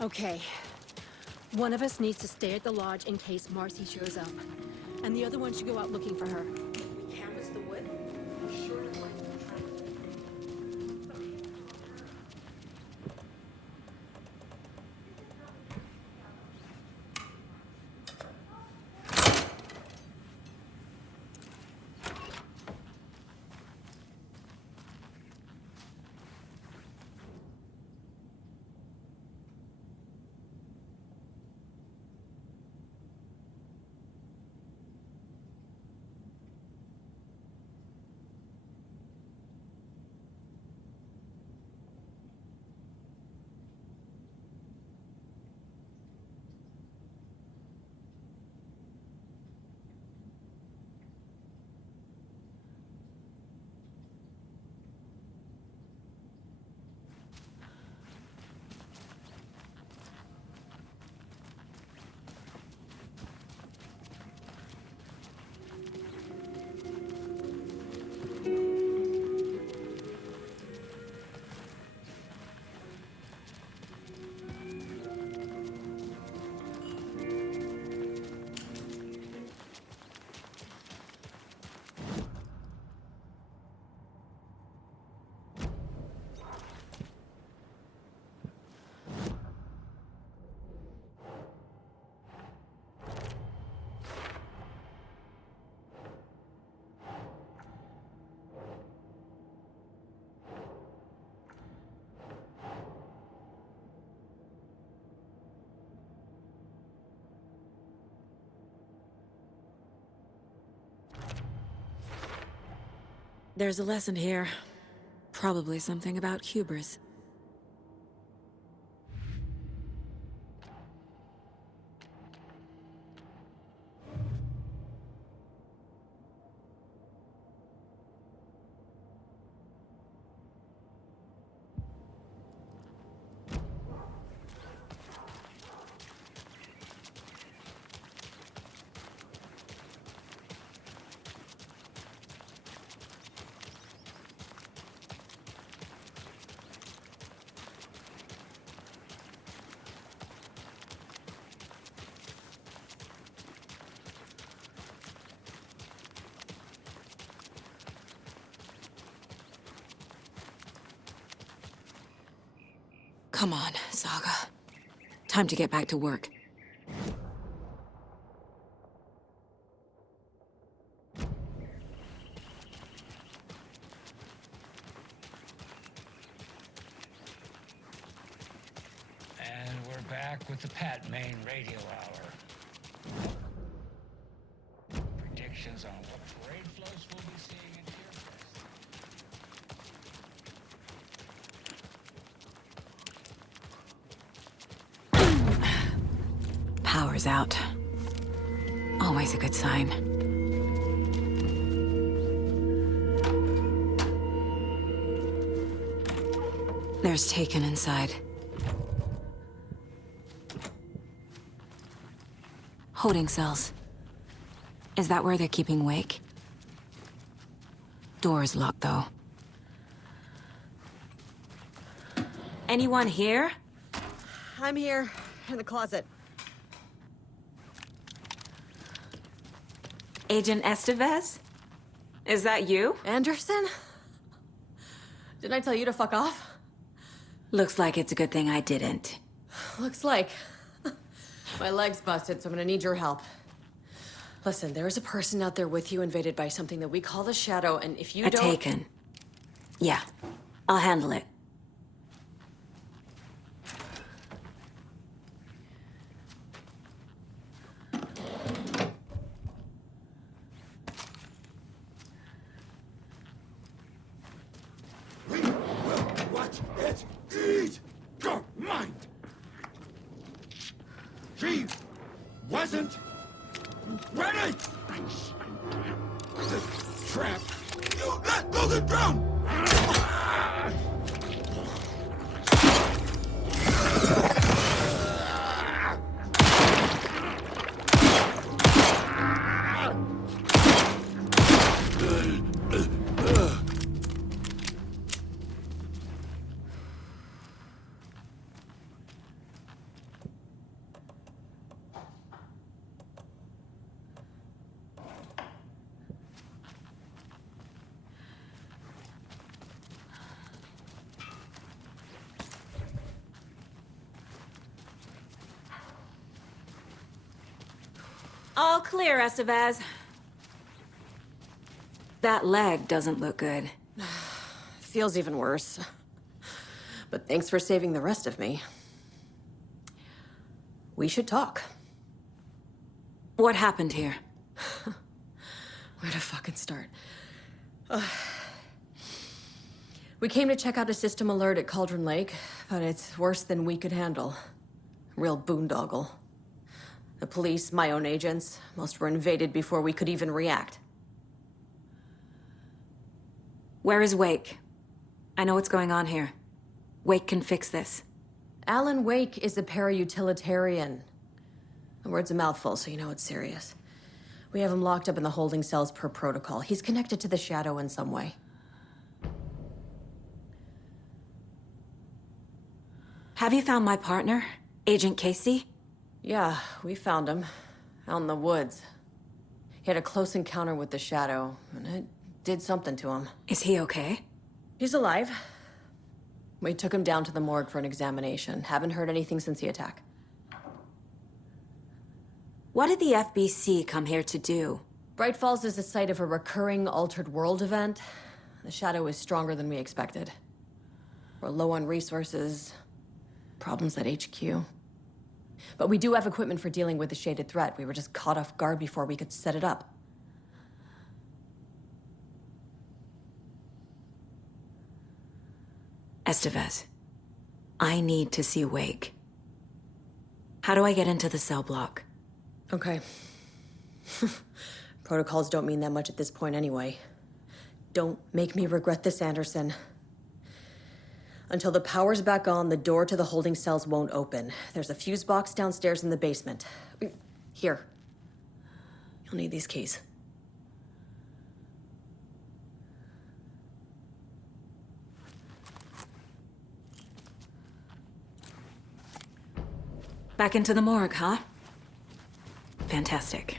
Okay. One of us needs to stay at the lodge in case Marcy shows up. And the other one should go out looking for her. We canvass the wood. Be sure to find the track. There's a lesson here. Probably something about hubris. Come on, Saga. Time to get back to work. And we're back with the Pat Main Radio Hour. Predictions on what parade floats we'll be seeing in Tearfest. Power's out. Always a good sign. There's Taken inside. Holding cells. Is that where they're keeping Wake? Door's locked, though. Anyone here? I'm here, in the closet. Agent Estevez? Is that you? Anderson? Didn't I tell you to fuck off? Looks like it's a good thing I didn't. Looks like. My leg's busted, so I'm gonna need your help. Listen, there is a person out there with you invaded by something that we call the Shadow, and if you don't— Taken. Yeah, I'll handle it. We will watch it eat your mind. She wasn't ready. This trap, you let Logan drown. All clear, Estevez. That leg doesn't look good. Feels even worse. But thanks for saving the rest of me. We should talk. What happened here? Where to fucking start? We came to check out a system alert at Cauldron Lake, but it's worse than we could handle. Real boondoggle. The police, my own agents, most were invaded before we could even react. Where is Wake? I know what's going on here. Wake can fix this. Alan Wake is a para-utilitarian. The word's a mouthful, so you know it's serious. We have him locked up in the holding cells per protocol. He's connected to the Shadow in some way. Have you found my partner, Agent Casey? Yeah, we found him. Out in the woods. He had a close encounter with the Shadow, and it did something to him. Is he okay? He's alive. We took him down to the morgue for an examination. Haven't heard anything since the attack. What did the FBC come here to do? Bright Falls is the site of a recurring altered world event. The Shadow is stronger than we expected. We're low on resources. Problems at HQ. But we do have equipment for dealing with the shaded threat. We were just caught off guard before we could set it up. Estevez, I need to see Wake. How do I get into the cell block? Okay. Protocols don't mean that much at this point anyway. Don't make me regret this, Anderson. Until the power's back on, the door to the holding cells won't open. There's a fuse box downstairs in the basement. Here. You'll need these keys. Back into the morgue, huh? Fantastic.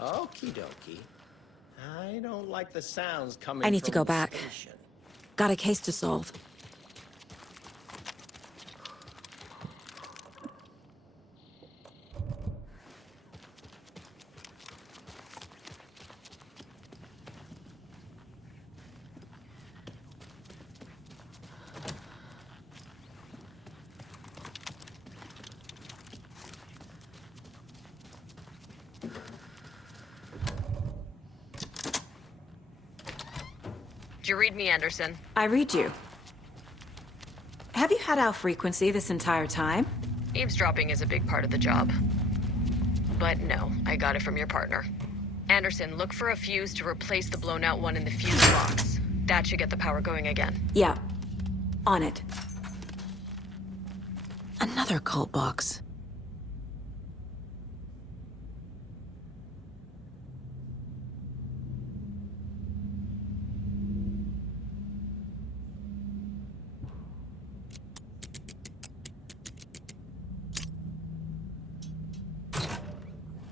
Okie dokie. I don't like the sounds coming I need to from go the back. station. Got a case to solve. you read me, Anderson? I read you. Have you had our frequency this entire time? Eavesdropping is a big part of the job. But no, I got it from your partner. Anderson, look for a fuse to replace the blown out one in the fuse box. That should get the power going again. Yeah. On it. Another cult box.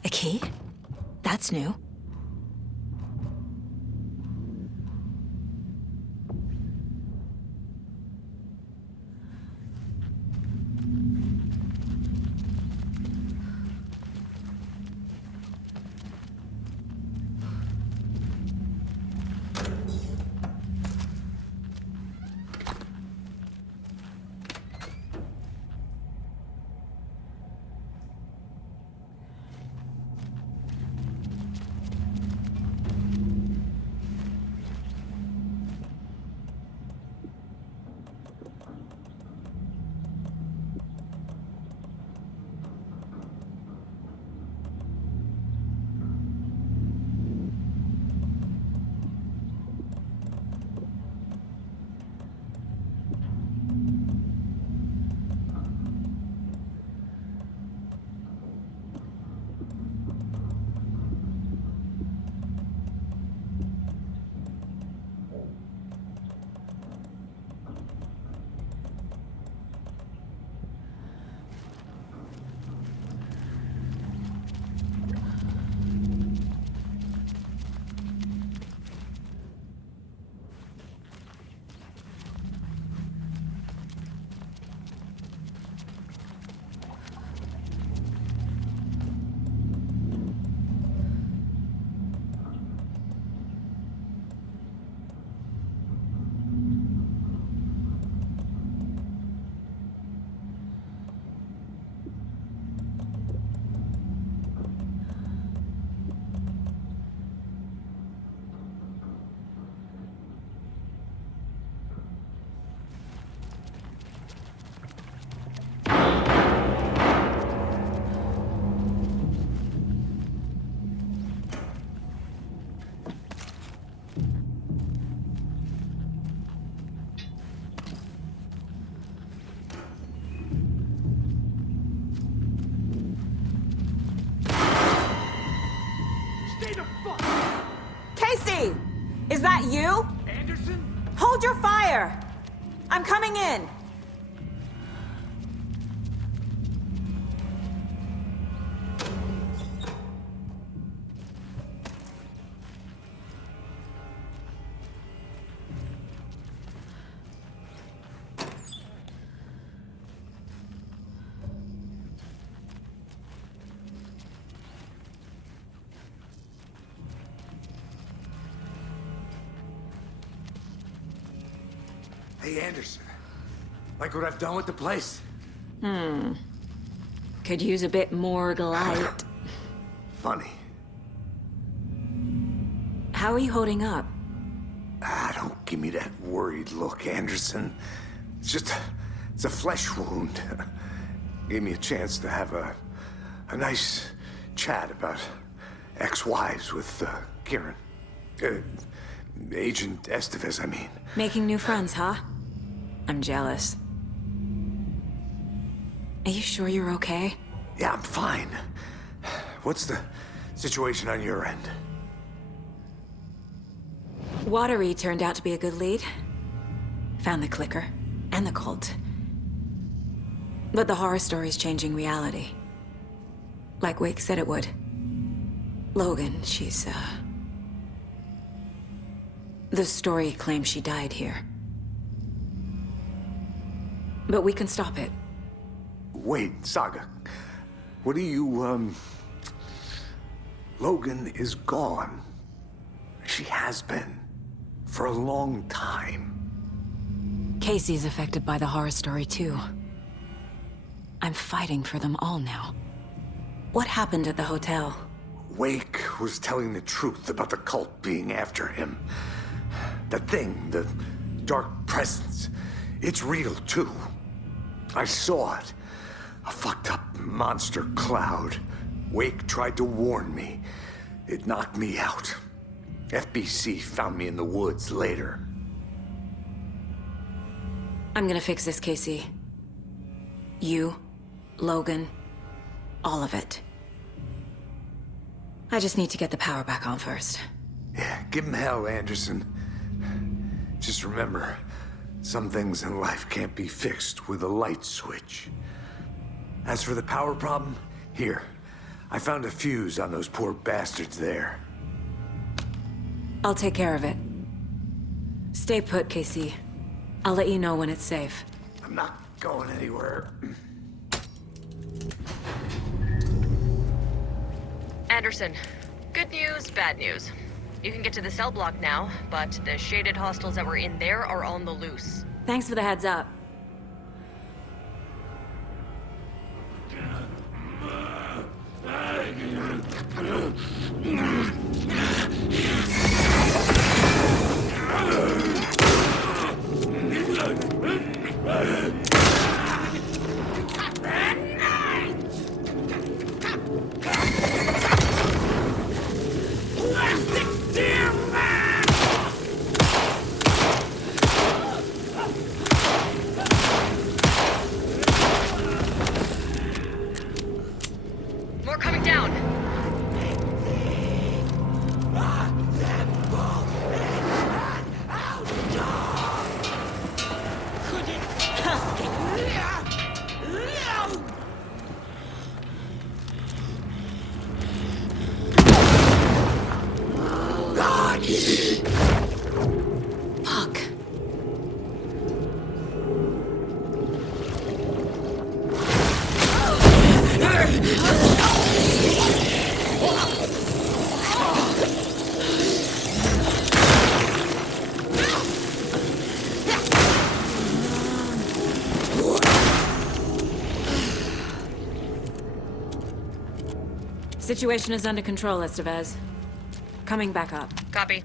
A key? That's new. Casey! Is that you? Anderson? Hold your fire! I'm coming in! Hey, Anderson. Like what I've done with the place? Could use a bit more light. Funny. How are you holding up? Don't give me that worried look, Anderson. It's a flesh wound. Gave me a chance to have a nice chat about ex-wives with Kieran. Agent Estevez, I mean. Making new friends, huh? I'm jealous. Are you sure you're okay? Yeah, I'm fine. What's the situation on your end? Watery turned out to be a good lead. Found the clicker and the cult. But the horror story's changing reality. Like Wake said it would. Logan, she's, the story claims she died here. But we can stop it. Wait, Saga. What do you, Logan is gone. She has been. For a long time. Casey's affected by the horror story, too. I'm fighting for them all now. What happened at the hotel? Wake was telling the truth about the cult being after him. The thing, the dark presence, it's real too. I saw it. A fucked up monster cloud. Wake tried to warn me. It knocked me out. FBC found me in the woods later. I'm gonna fix this, Casey. You, Logan, all of it. I just need to get the power back on first. Yeah, give him hell, Anderson. Just remember, some things in life can't be fixed with a light switch. As for the power problem, here. I found a fuse on those poor bastards there. I'll take care of it. Stay put, Casey. I'll let you know when it's safe. I'm not going anywhere. Anderson, good news, bad news. You can get to the cell block now, but the shaded hostiles that were in there are on the loose. Thanks for the heads up. More coming down. Fuck. Situation is under control, Estevez. Coming back up. Copy.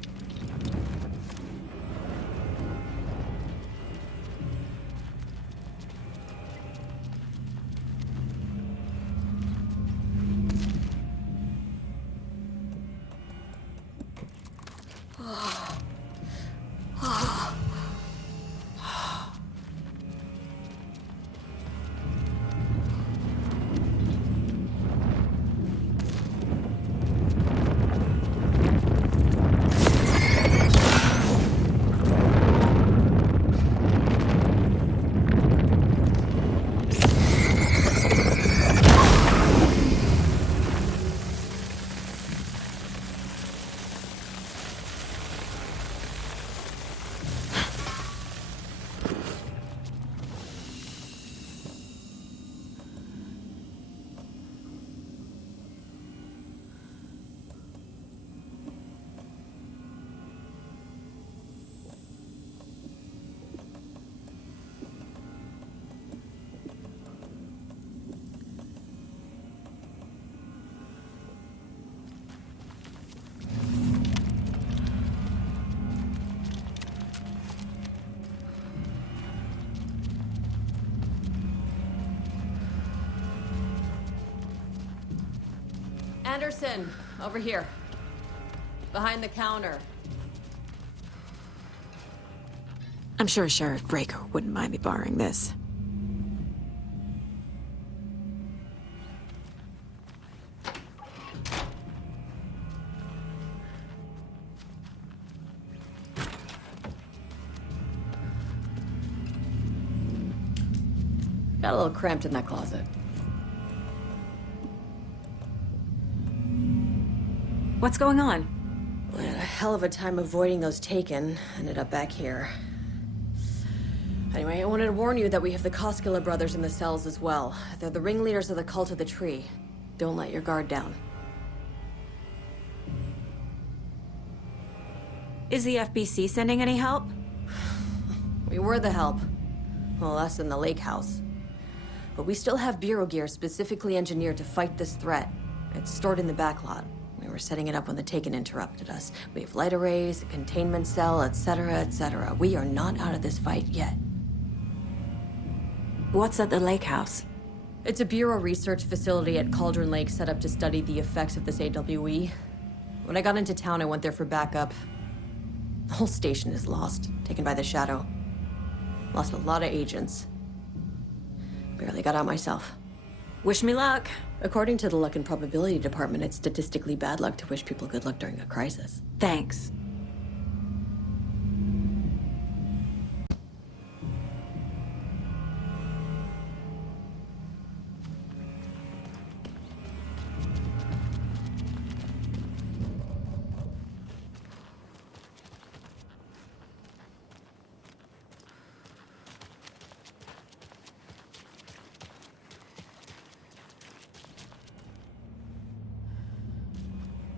Anderson, over here. Behind the counter. I'm sure Sheriff Breaker wouldn't mind me borrowing this. Got a little cramped in that closet. What's going on? We had a hell of a time avoiding those taken. Ended up back here. Anyway, I wanted to warn you that we have the Koskela brothers in the cells as well. They're the ringleaders of the Cult of the Tree. Don't let your guard down. Is the FBC sending any help? We were the help. Well, us in the lake house. But we still have Bureau gear specifically engineered to fight this threat. It's stored in the backlot. We were setting it up when the Taken interrupted us. We have light arrays, a containment cell, etc., etc. We are not out of this fight yet. What's at the lake house? It's a Bureau research facility at Cauldron Lake set up to study the effects of this AWE. When I got into town, I went there for backup. The whole station is lost, taken by the Shadow. Lost a lot of agents. Barely got out myself. Wish me luck. According to the luck and probability department, it's statistically bad luck to wish people good luck during a crisis. Thanks.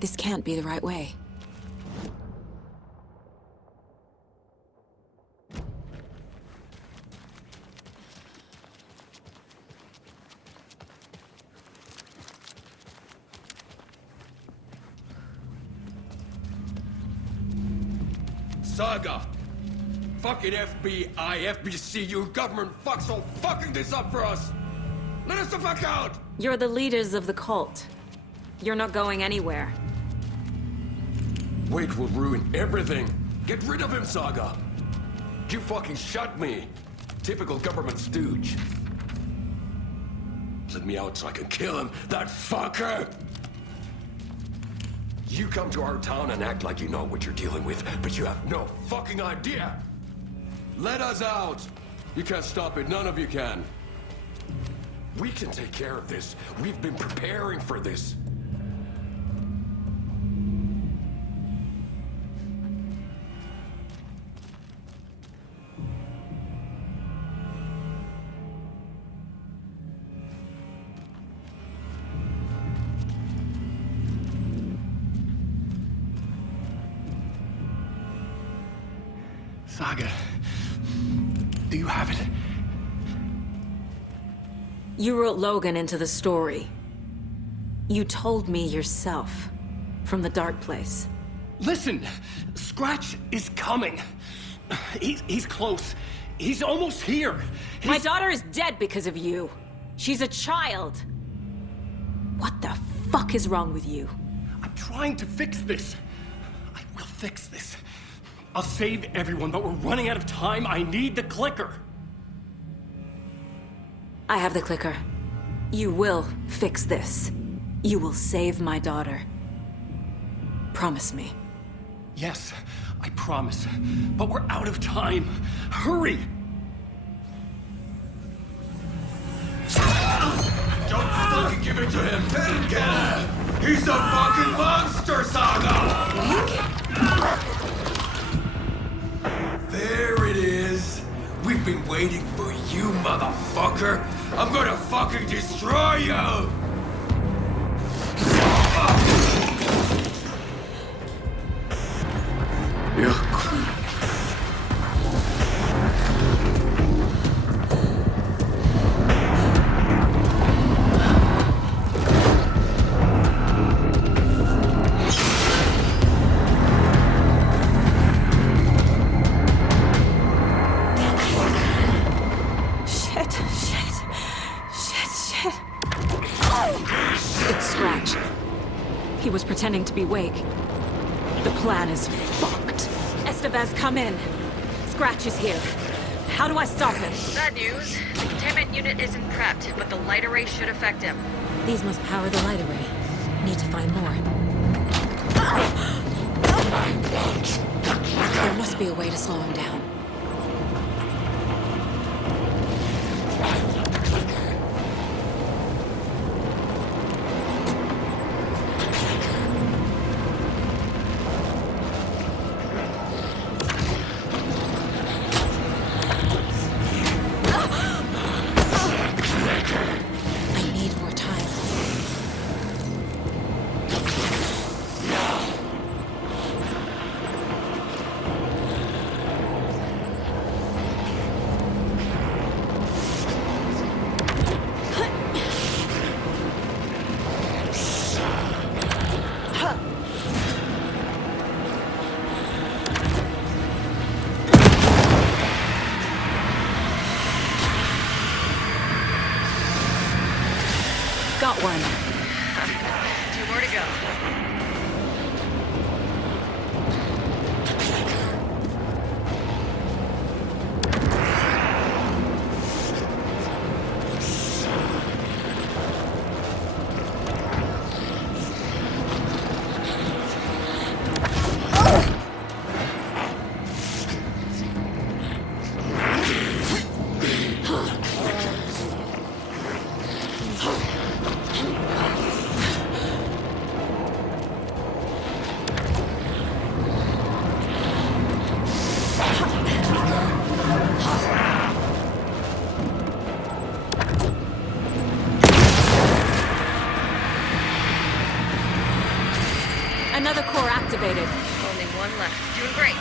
This can't be the right way. Saga! Fucking FBI, FBC, you government fucks all fucking this up for us! Let us the fuck out! You're the leaders of the cult. You're not going anywhere. Wake will ruin everything. Get rid of him, Saga! You fucking shot me! Typical government stooge. Let me out so I can kill him, that fucker! You come to our town and act like you know what you're dealing with, but you have no fucking idea! Let us out! You can't stop it, none of you can. We can take care of this. We've been preparing for this. Saga, do you have it? You wrote Logan into the story. You told me yourself. From the dark place. Listen, Scratch is coming. He's close. He's almost here. My daughter is dead because of you. She's a child. What the fuck is wrong with you? I'm trying to fix this. I will fix this. I'll save everyone, but we're running out of time. I need the clicker. I have the clicker. You will fix this. You will save my daughter. Promise me. Yes, I promise. But we're out of time. Hurry! Don't fucking give it to him! Let him get it! He's a fucking monster, Saga! There it is! We've been waiting for you, motherfucker! I'm gonna fucking destroy you! He was pretending to be Wake. The plan is fucked. Estevez, come in. Scratch is here. How do I stop him? Bad news. The containment unit isn't prepped, but the light array should affect him. These must power the light array. Need to find more. There must be a way to slow him down. tower activated. Only one left. Doing great.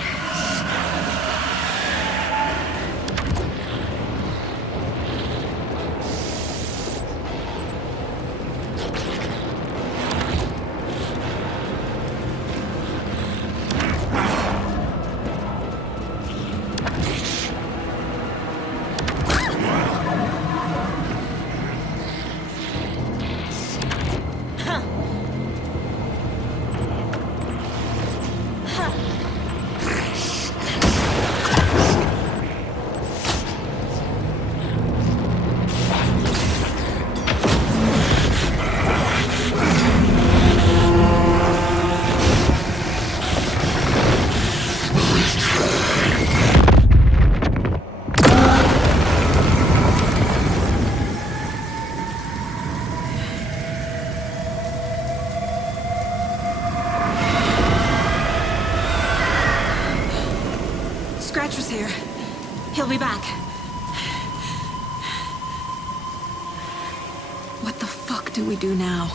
Scratch was here. He'll be back. What the fuck do we do now?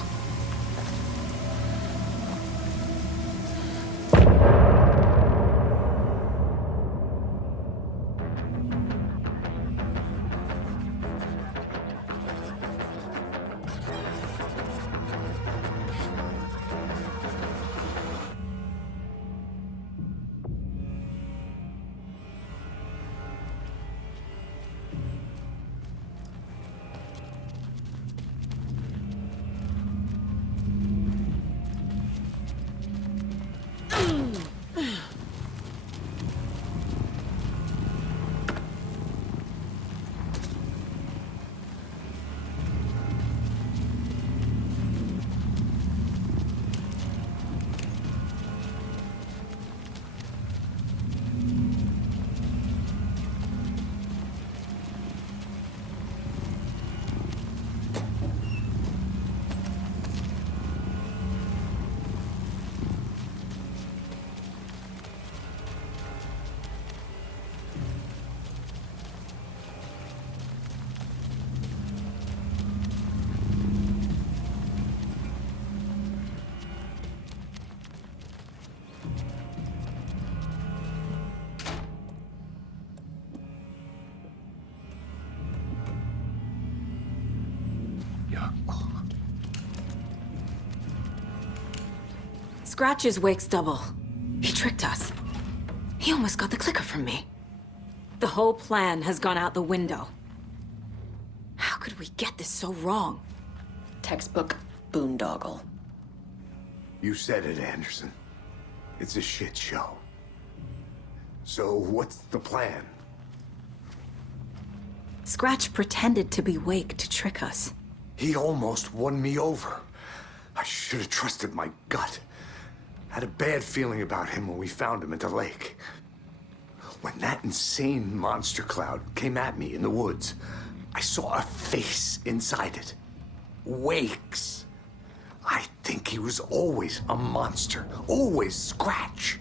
Scratch's Wake's double. He tricked us. He almost got the clicker from me. The whole plan has gone out the window. How could we get this so wrong? Textbook boondoggle. You said it, Anderson. It's a shit show. So what's the plan? Scratch pretended to be Wake to trick us. He almost won me over. I should have trusted my gut. Had a bad feeling about him when we found him at the lake. When that insane monster cloud came at me in the woods, I saw a face inside it. Wake's. I think he was always a monster. Always Scratch.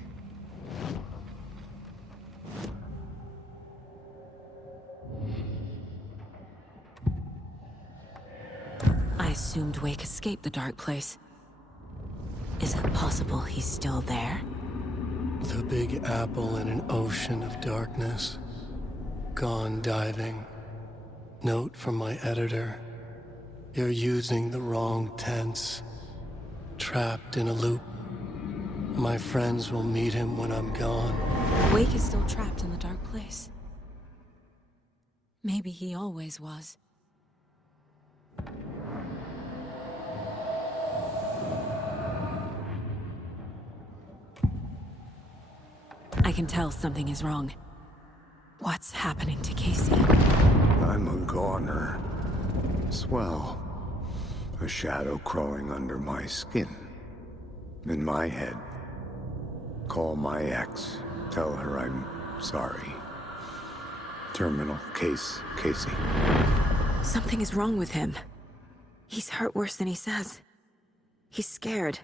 I assumed Wake escaped the dark place. Is it possible he's still there? The Big Apple in an ocean of darkness. Gone diving. Note from my editor. You're using the wrong tense. Trapped in a loop. My friends will meet him when I'm gone. Wake is still trapped in the dark place. Maybe he always was. I can tell something is wrong. What's happening to Casey? I'm a goner. Swell. A shadow crawling under my skin. In my head. Call my ex. Tell her I'm sorry. Terminal case, Casey. Something is wrong with him. He's hurt worse than he says. He's scared.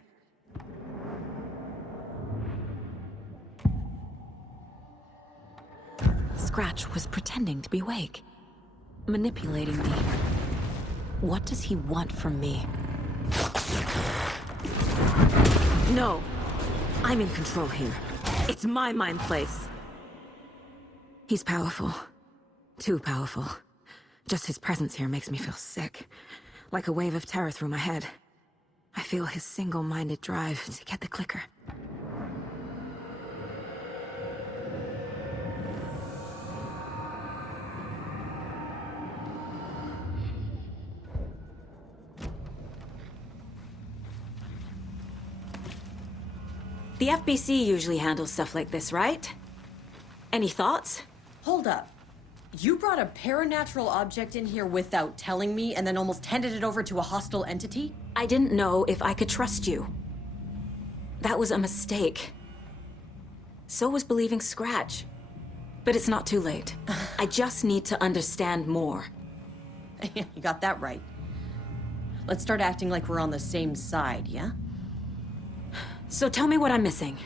Scratch was pretending to be Wake. Manipulating me. What does he want from me? No. I'm in control here. It's my mind place. He's powerful. Too powerful. Just his presence here makes me feel sick. Like a wave of terror through my head. I feel his single-minded drive to get the clicker. The FBC usually handles stuff like this, right? Any thoughts? Hold up. You brought a paranatural object in here without telling me and then almost handed it over to a hostile entity? I didn't know if I could trust you. That was a mistake. So was believing Scratch. But it's not too late. I just need to understand more. You got that right. Let's start acting like we're on the same side, yeah? So tell me what I'm missing.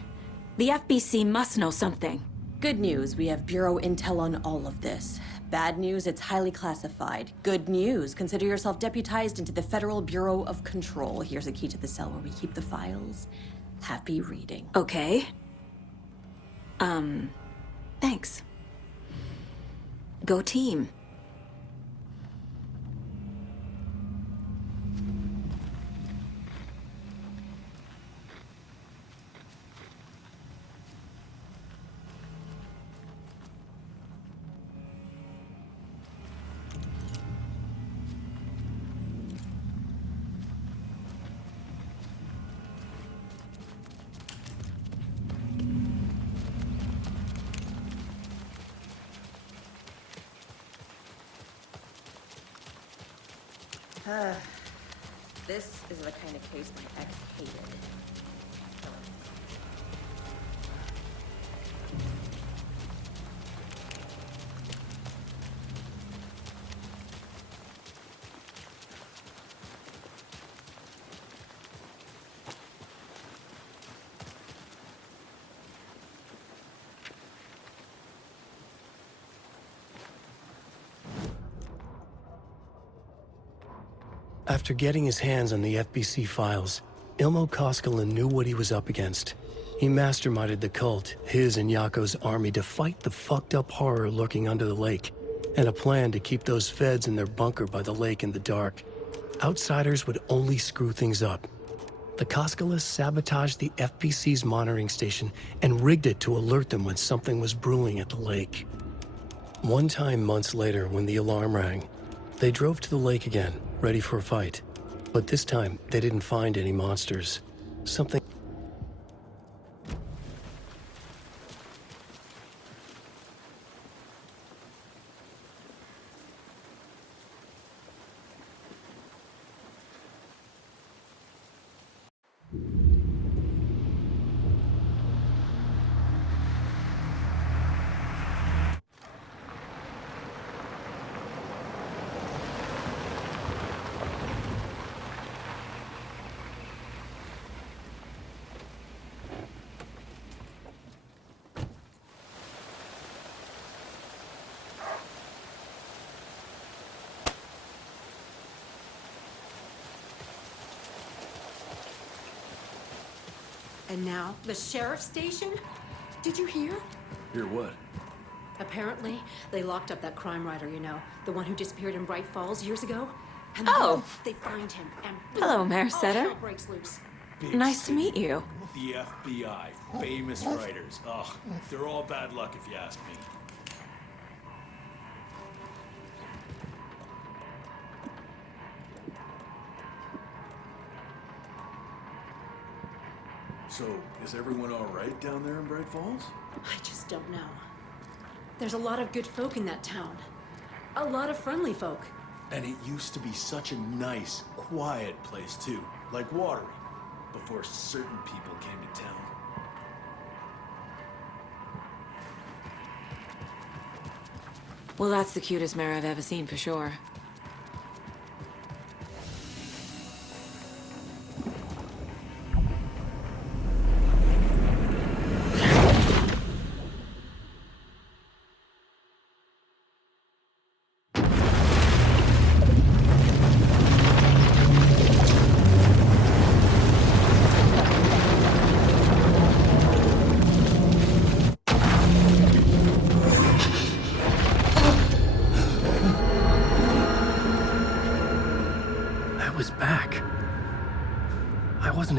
The FBC must know something. Good news, we have Bureau intel on all of this. Bad news, it's highly classified. Good news, consider yourself deputized into the Federal Bureau of Control. Here's a key to the cell where we keep the files. Happy reading. Okay. Thanks. Go team. This is the kind of case my ex hated. After getting his hands on the FBC files, Ilmo Koskela knew what he was up against. He masterminded the cult, his and Yako's army, to fight the fucked up horror lurking under the lake, and a plan to keep those feds in their bunker by the lake in the dark. Outsiders would only screw things up. The Koskelas sabotaged the FBC's monitoring station and rigged it to alert them when something was brewing at the lake. One time months later, when the alarm rang, they drove to the lake again, ready for a fight. But this time, they didn't find any monsters. Something... And now, the sheriff's station? Did you hear? Hear what? Apparently, they locked up that crime writer, you know, the one who disappeared in Bright Falls years ago. And Oh. then they find him and Hello, Mayor all Setter. hell breaks loose. Big Nice to city. meet you. The FBI. Famous writers. Ugh, they're all bad luck if you ask me. So, is everyone all right down there in Bright Falls? I just don't know. There's a lot of good folk in that town. A lot of friendly folk. And it used to be such a nice, quiet place too, like Watery, before certain people came to town. Well, that's the cutest mayor I've ever seen, for sure.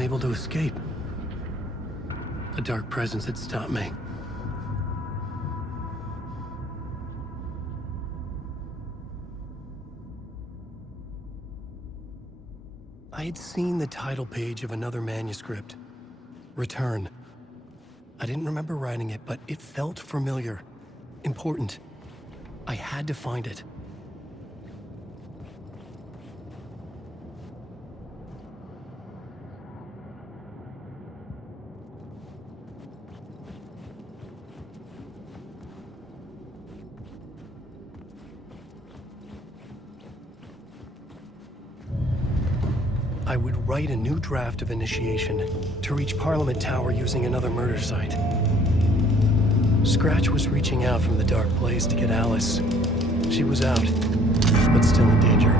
wasn't able to escape. A dark presence had stopped me. I had seen the title page of another manuscript, Return. I didn't remember writing it, but it felt familiar, important. I had to find it. I would write a new draft of initiation to reach Parliament Tower using another murder site. Scratch was reaching out from the dark place to get Alice. She was out, but still in danger.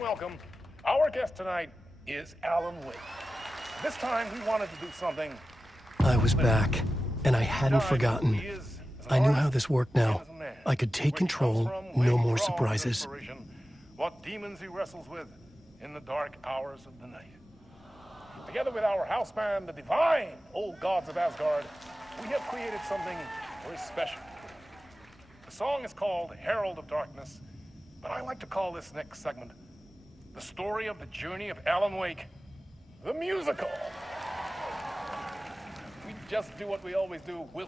Welcome. Our guest tonight is Alan Wake. This time we wanted to do something. I was back, and I hadn't forgotten. I knew how this worked now. I could take control, no more surprises. What demons he wrestles with in the dark hours of the night. Together with our house band, the divine old gods of Asgard, we have created something very special. The song is called Herald of Darkness, but I like to call this next segment the story of the journey of Alan Wake, the musical. We just do what we always do. We'll